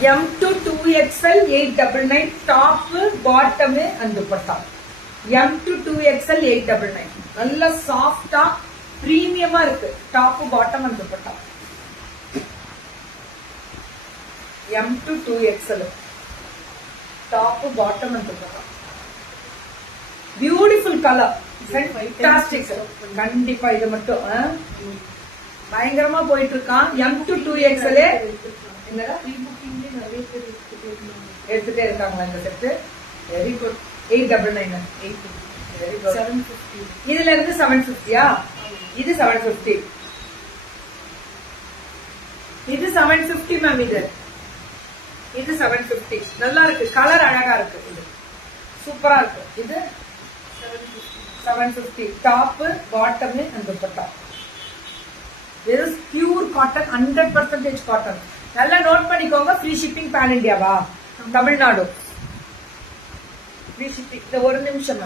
M to 2XL 899 top bottom and dupatta. M to 2XL 899 நல்ல சாஃப்டா பிரீமியமா இருக்கு top bottom and dupatta. M to 2XL top bottom and dupatta. Beautiful color, fantastic. கண்டிப்பா இது மட்டும் பயங்கரமா போயிட்டு இருக்கான். M to 2XL என்னடா எடுத்துட்டே இருக்காங்களா இந்த set? Very good. 899 very good. 750 இதுல இருந்து 750யா? இது 750 இது 750 மேம். இது 750 நல்லா இருக்கு. கலர் அழகா இருக்கு. இது சூப்பரா இருக்கு. இது 750 top bottom and dupatta. This is pure cotton, 100% cotton. நல்லா நோட் பண்ணிக்கோங்க. ஃப்ரீ ஷிப்பிங் பேன் இந்தியாவா? Tamil Nadu free shipping. இந்த ஒரு நிமிஷம்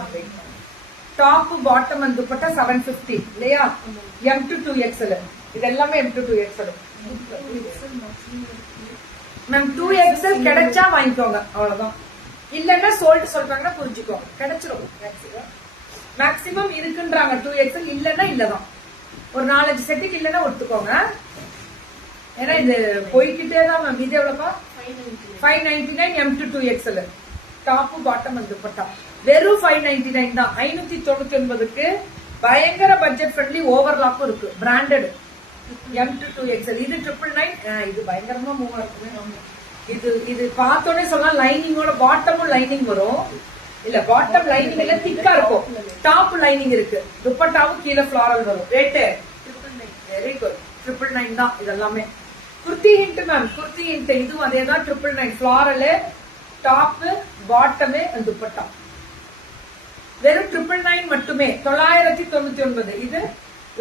டாப் பாட்டம் and dupatta 750 இல்லையா? M to 2XL இது எல்லாமே M to 2XL. Ma'am 2XL கிடைச்சா வாங்கிக்கோங்க, அவ்வளவுதான். இல்லன்னா சோல்ட் சொல்றாங்கன்னா புரிஞ்சுக்கோங்க, கிடைச்சிரும். மேக்ஸிமம் இருக்குன்றாங்க 2XL, இல்லன்னா இல்லதான். ஒரு 4-5 செட்டுக்கு இல்லன்னா ஒத்துக்கோங்க. ஏன்னா இது போய்கிட்டே தான் மேம். இது எவ்வளவுப்பா? 599 M to 2XL top bottom and dupatta. வெறும் 599 தான். 599க்கு பயங்கர பட்ஜெட் ஃப்ரெண்ட்லி ஓவர்லாப்பும் இருக்கு. Branded M to 2XL. இது 999. இது பயங்கரமா மூவ் இருக்கு. இது பார்த்தோன்னே சொல்லலாம் லைனிங்கோட பாட்டமும் லைனிங் வரும். இல்ல பாட்டம் லைனிங் இல்ல திக்கா இருக்கும். டாப் லைனிங் இருக்கு. துப்பட்டாவும் கீழே ஃபிளாரல் வரும். Rate very good. 999 தான் இதெல்லாமே. குர்த்தி ஹிண்ட் மேம், குர்த்தி ஹிண்ட் இதுவும் அதேதான். 999 floral top bottom and dupatta. வெறும் 999 மட்டுமே. 999. இது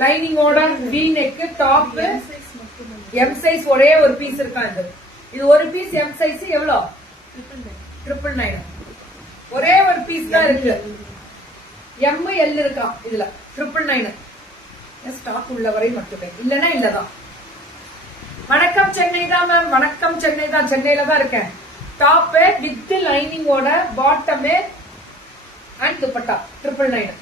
லைனிங்கோட V neck top M size ஒரே ஒரு பீஸ் இருக்கா? இது ஒரு பீஸ் எம் சைஸ் எவ்வளோ? 999. ஒரே ஒரு பீஸ் தான் இருக்கு. எம் எல் இருக்கா இதுல? 999 ஸ்டாக் உள்ளவரை மட்டுமே, இல்லன்னா இல்லதான். வணக்கம் சென்னை தான் மேம். வணக்கம் சென்னை தான். சென்னையில தான் இருக்கேன். டாப் வித் லைனிங்கோட பாட்டம் அண்ட் dupatta 999.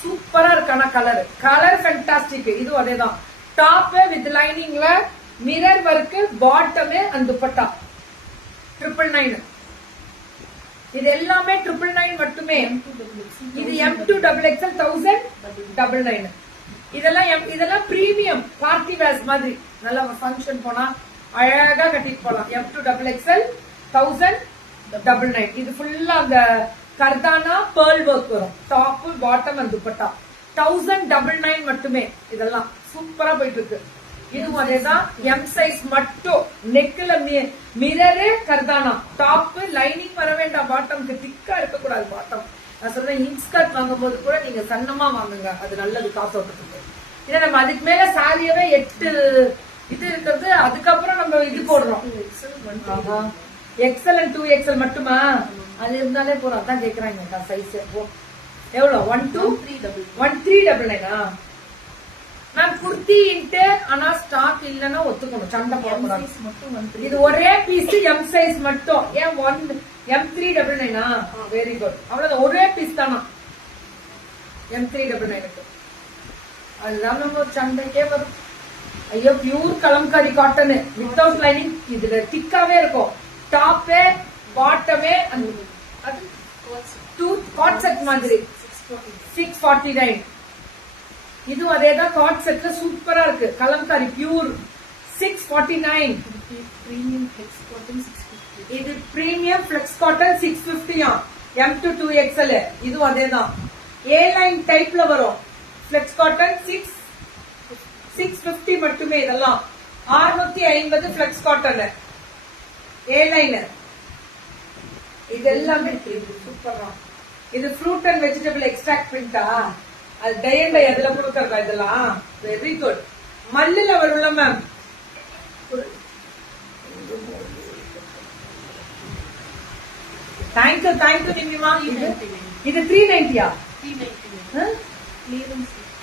சூப்பரா இருக்கான கலர். Colour fantastic. இது அதேதான். டாப் வித் லைனிங்ல mirror work bottom and dupatta 999. இது எல்லாமே 999 மட்டுமே. இது M to XXL 1099. இதெல்லாம் பிரீமியம் பார்ட்டி வேர்ஸ் மாதிரி. நல்ல ஃபங்க்ஷன் போனா அழகா கட்டிட்டு போலாம். M to XXL 1099. இது ஃபுல்லா அந்த கர்தானா பேர்ல் ஒர்க் வரும். டாப் பாட்டம் and dupatta 1099 மட்டுமே. இதெல்லாம் சூப்பரா போயிட்டு இருக்கு. இதுவும் அதேதான். எம் சைஸ் மட்டும். நெக்ல மிரரு கர்தானா. டாப் லைனிங் வர வேண்டாம். பாட்டம்க்கு திக்கா இருக்கக்கூடாது பாட்டம். நான் சொல்றேன் இன்ஸ்கர்ட் வாங்கும் போது கூட நீங்க சன்னமா வாங்குங்க, அது நல்லது காசு ஓட்டத்துக்கு. இதை நம்ம அதுக்கு மேல சாரியவே 8 இது இருக்கிறது. அதுக்கப்புறம் நம்ம இது போடுறோம். XL and 2XL மட்டுமா? அது இருந்தாலே போறோம். அதான் கேக்குறாங்க சைஸ் எவ்வளவு? 1399. மேம் குர்த்தி இன்ட்டு ஆனா ஸ்டாக் இல்லன்னா ஒத்துக்கணும், சண்டை போடக்கூடாது. இது ஒரே பீஸ் எம் சைஸ் மட்டும். ஏன் M399? Very good. அவ்வளவுதான், ஒரே பீஸ் தானா M399. அதுதான் நம்ம சண்டைக்கே வரும். ஐயோ pure Kalamkari cotton without lining. இதுல திக்காவே இருக்கும். டாப்பே பாட்டமே அது காட் செட் மாதிரி 649. இதுவும் அதேதான். காட் செட்ல சூப்பரா இருக்கு. கலம்காரி பியூர் 649. இது premium flex cotton 650. M to 2XL. இதுவும் அதேதான். ஏ லைன் டைப்ல வரும். பிளெக்ஸ் காட்டன் 650 மட்டுமே. இதெல்லாம் 650 பிளெக்ஸ் காட்டன் ஏ லைன். இது எல்லாமே சூப்பரா. இது ஃப்ரூட் அண்ட் வெஜிடபிள் எக்ஸ்ட்ராக்ட் பிரிண்டா? அது டை அண்ட் டை அதுல கொடுக்கறதா? இதெல்லாம் வெரி குட். மல்லில வரும்ல மேம். தேங்க்யூ நிமிமா. இது 390.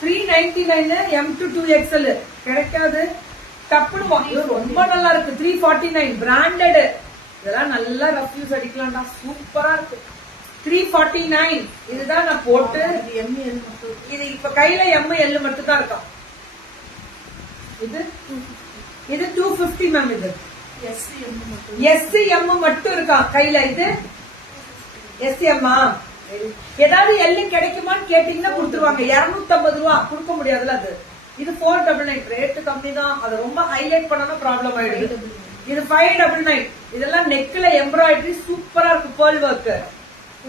399 M to 2XL கிடைக்காது. டப்புனு வாங்க. ரொம்ப நல்லா இருக்கு. 349 பிராண்டட். இதெல்லாம் நல்லா ரஃப் யூஸ் அடிக்கலாம்டா. சூப்பரா இருக்கு. 349. இதுதான் நான் போட்டு இது இப்ப கையில ML மட்டும் தான் இருக்கா. இது 250 மேம். இது SCM மட்டும் இருக்கா கையில. இது SCM ஏதாவது எல்லு கிடைக்குமான்னு கேட்டீங்கன்னா கொடுத்துருவாங்க. 250 ரூபா கொடுக்க முடியாதுல. அது இது 499. ரேட்டு கம்மி தான். அதை ரொம்ப ஹைலைட் பண்ணணும் ப்ராப்ளம் ஆயிடுது. இது 599. இதெல்லாம் நெக்ல எம்ப்ராய்டரி சூப்பரா இருக்கு. பேர்ல் ஒர்க்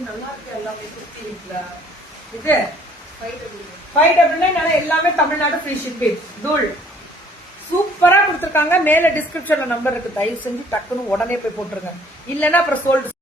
நல்லா இருக்கு. எல்லாமே இது 599. எல்லாமே தமிழ்நாடு ஃப்ரீ ஷிப்பிங். தூள் சூப்பரா கொடுத்துருக்காங்க. மேல டிஸ்கிரிப்ஷன்ல நம்பர் இருக்கு. தயவு செஞ்சு டக்குன்னு உடனே போய் போட்டுருங்க. இல்லன்னா அப்புறம் சோல்டு